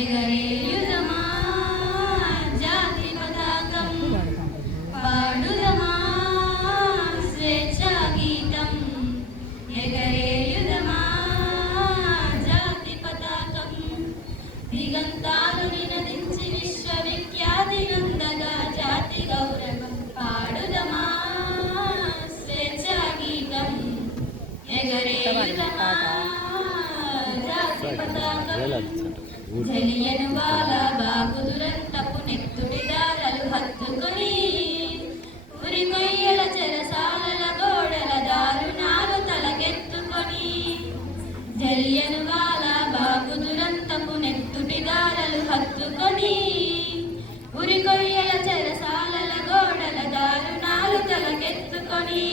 ఎగరేయుదమా జాతి పతాకం, పాడుదమా స్వేచ్ఛా గీతం. ఎగరేయుదమా జాతి పతాకం, దిగంతాలు నినదించి విశ్వవిఖ్యాతి నందగా జాతి గౌరవం. పాడుదమా స్వేచ్ఛా గీతం, ఎగరేయుదమా జాతి పతాకం. జలియన్ వాలా బాగు దురంతపు నెత్తుడి దారలు హత్తుకొని, ఉరికొయ్యల చెరసాలల గోడల దారుణాలు తలకెత్తుకొని. జలియన్ వాలా బాగు దురంతపు నెత్తుడి దారలు హత్తుకొని, ఉరికొయ్యల చెరసాలల గోడల దారుణాలు తలకెత్తుకొని.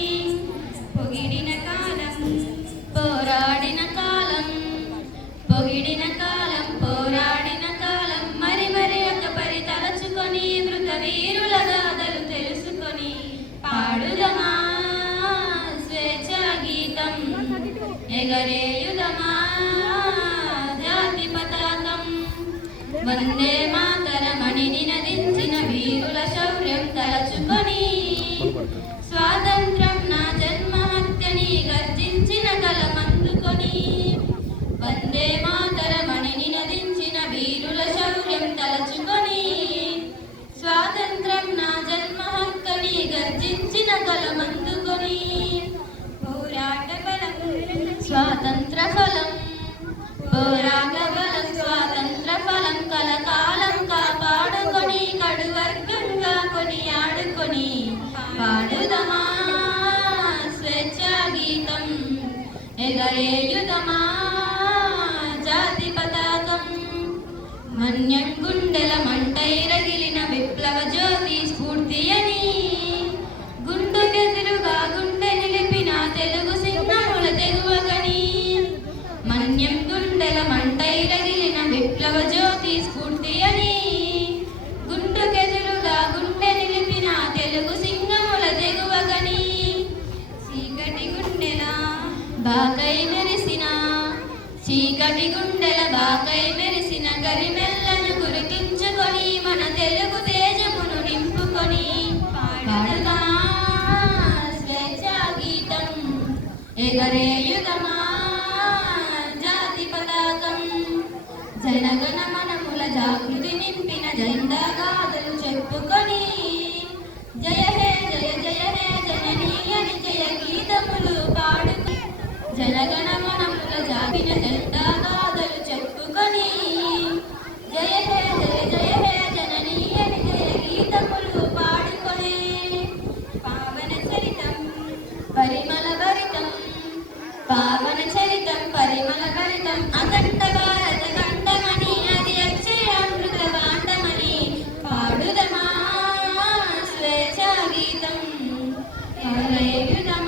పొగిడిన కాలం పోరాడిన కాలం, పొగిడిన కాలం పోరాడిన కాలం, మరి మరి ఒక పరి తలచుకొని మృత వీరుల గాథలు తెలుసుకొని. పాడుదమా స్వేచ్ఛా గీతం, ఎగరేయుదమా జాతి పతాకం. వందే మాతరమణి నినదించిన వీరుల శౌర్యం తలచుకొని, స్వాతంత్రం నా జన్మ హత్యని గర్జించిన కలమందుకొని. వందే మాతరమణి నినదించిన వీరుల శౌర్యం తలచుకొని, స్వాతంత్రం నా జన్మ హక్కని గర్జించిన కలమందుకొని. పోరాట బలం స్వాతంత్ర ఫలం, పోరాట బలం స్వాతంత్ర ఫలం, కలకాలం కాపాడుకొని కడువర్గంగా కొనియాడుకొని. పాడుదమా స్వేచ్ఛా గీతం, ఎగరేయుదమా జాతి పతాకం. మన్యం గుండెల మంటై రగిలిన విప్లవ జ్యోతి స్ఫూర్తి అని, గుండెకెదురుగా గుండె నిలిపిన తెలుగు సింహముల తెగువగని. మన్యం గుండెల మంటై రగిలిన విప్లవ జ్యోతి స్ఫూర్తి అని, గుండెకెదురుగా గుండె నిలిపిన తెలుగు సింహముల తెగువగని. చీకటి గుండెల బాకై మెరిసిన, చీకటి గుండెల బాకై మెరిసిన గరిమెల్లను గుర్తించుకొని, మన తెలుగు తేజమును నింపుకొని. పాడుదమా స్వేచ్ఛా గీతం, ఎగరేయుదమా జాతి పతాకం. జనగణ మనముల జాగృతి నింపిన జెండా గాథలు చెప్పుకొని, జయ హే జయ జయ హే జననీ అని జయ గీతములు పాడుకొని. జనగణ మనముల జాగిన జెండా గాథలు చెప్పుకొని, జయ హే జయ జయ హే జననీ అని జయ గీతములు పాడుకొని. పావన చరితం పరిమళ భరితం, పావన చరితం పరిమళ భరితం, అఖండ భారత ఖండమని అది అక్షయామృత భాండమని. పాడుదమా స్వేచ్ఛా గీతం, ఎగరేయుదమా